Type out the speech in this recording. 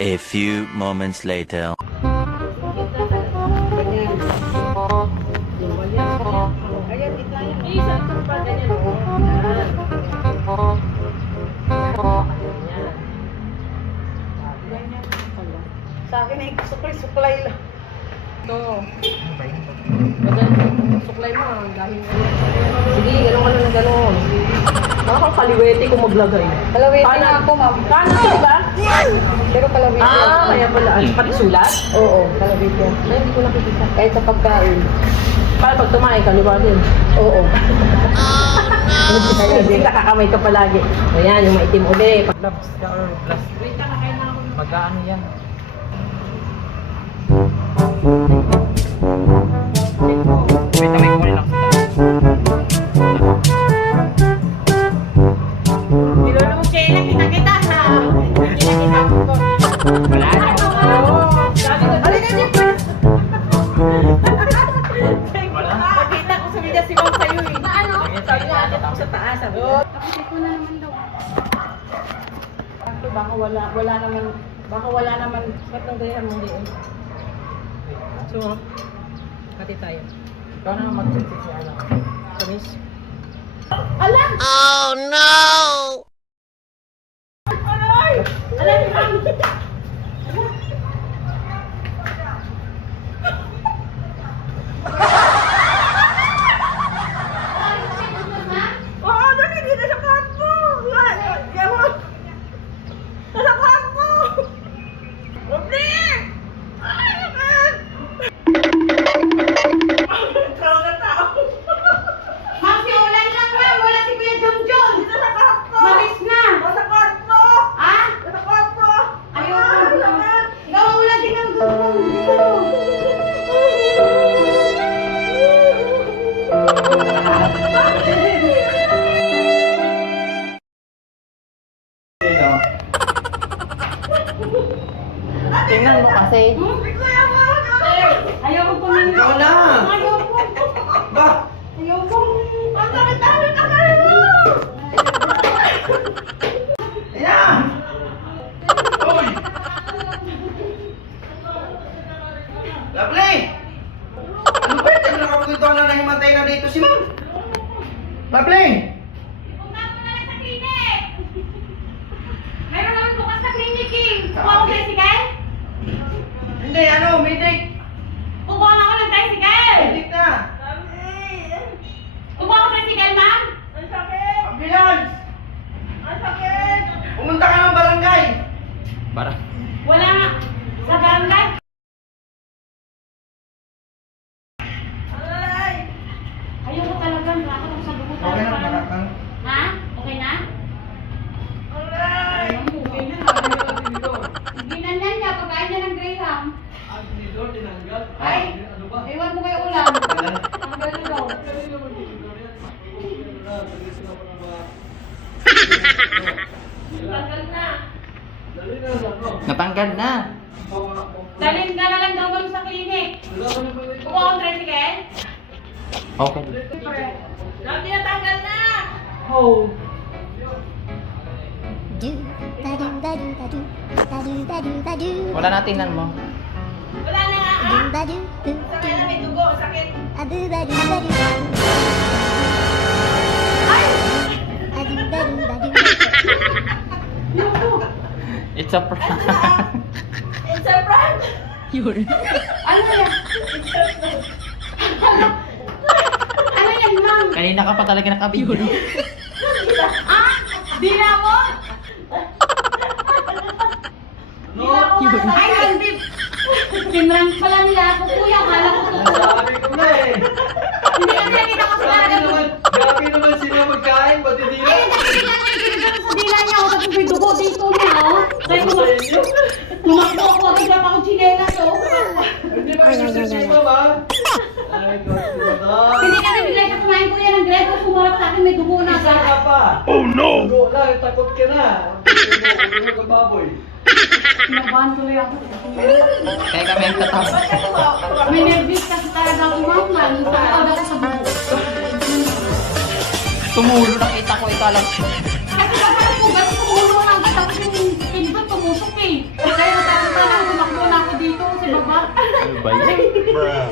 A few moments later. Ganyan. Ayan, gitna yan. Isa ito pa, ganyan. Ayan. Ganyan pala. Sa akin ay suklay lang. Ito. Suklay mo, ang daming ganyan. Sige, gano'n ka na ng gano'n. Parang kaliwete kung maglagay. Kalawete na ako, ma'am. Kanan, di ba? Pero kalawete. Kaya pala. Pati sulat? Oo, kalawete. Ay, hindi ko nakikita. Kahit sa pagkain. Para pag tumain, kaliwa din. Oo. Kaya hindi nakakamay ka palagi. Ayan, yung maitim uli. Gloves ka or plus. Wait, nakakain na ako. Magkaano yan? Wait, may kunin lang. Nilolo mo siya, kita ha. Kita ko. Wala na. Halika niyo. Wala. Nakita ko sa media si Ma'am sa'yo eh. Na ano? Sabi nga agad ako sa taas. Sabi ko. Kapatid ko na naman daw. Sakto, baka wala naman. Ba't ang gayahan mo din? So, kati tayo. Ikaw na mag-sexy siya lang. Sa miss. Alam! Oh no! Alay! Alay, Ma'am! Oo, dali, dito sa kwarto. Yan mo. Nasa kwarto. Mabli! Ay, naman! Tao na tao. Ma'am, si Ulan lang ma'am. Wala si Kuya Jonjon. Dito sa kwarto. Malis na. Nasa kwarto. Ha? Nasa kwarto. Ayoko na. Ikaw ang wala din ang Tingnan mo kasi. Ayoko po nang... Ikaw na. Ayoko. Ba? Ayoko. Ang sakit-sakit ang kain mo. Ayan! Uy! Lovely! Ano ba yung nagkakapuntuan na nahimatay na dito si Ma'am? Lovely! Punta ko na lang sa clinic. Mayroon naman bukas sa clinic eh. Kuha ko tricycle? Hindi, ano, medic! Kukuha na ako ng tricycle. Medic na! Kukuha ko tricycle, ma'am? Ang sakit. Ambulance! Ang sakit. Pumunta ka ng barangay! Para? Wala nga. Sa barangay? Alay. Ayoko talaga. Bakit ako sa buko Okay na, nakakang. Ha? Okay na? Alay. Ginanyan niya. Pagkain niya ng Graham. Ay! Iwan mo kay Ulam. Ang gano'n daw. Tagal na. Natanggal na! Dalhin ka na lang daw doon sa clinic. Kukuha ko tricycle? Okay. Dati natanggal na. Oh. Wala na, tingnan mo. Wala na nga ah. Sakit na may dugo. Sakit. It's a prank. It's a prank. Ano yan? Ano yan, ma'am? Kanina ka pa talaga nakabigyo. Ah? Dila mo? Dila ko nga. Ay, hindi. Kinrang pala nila ako, kuya. Akala ko totoo. Sabi ko na eh. Hindi kasi nakita ko sila. Grabe naman sila magkain, pati di Ayun, nakikita ko yung sa dila niya. Tapos may dugo dito niya, oh. Sabi ko, tumakbo ako. Agad ako chinelas, oh. Hindi ba kayo sa si Ma'am ah? Ay, God, Hindi kasi bigla siya kumain ko yan ng Greco. Sumarap sa akin, may dugo na Isa ka agad. pa. Oh no! Dugo lang, takot ka na. Dugo ka baboy. Kinabahan tuloy ako. Kaya kami ang tatawa. May nervous kasi talaga ako, mama. Nung pagkawag ako sa buko. Tumulo, nakita ko ito alam. Kasi pagkawag ko, gano'n tumulo na. Tapos yung pinto tumusok eh. Kaya Bruh.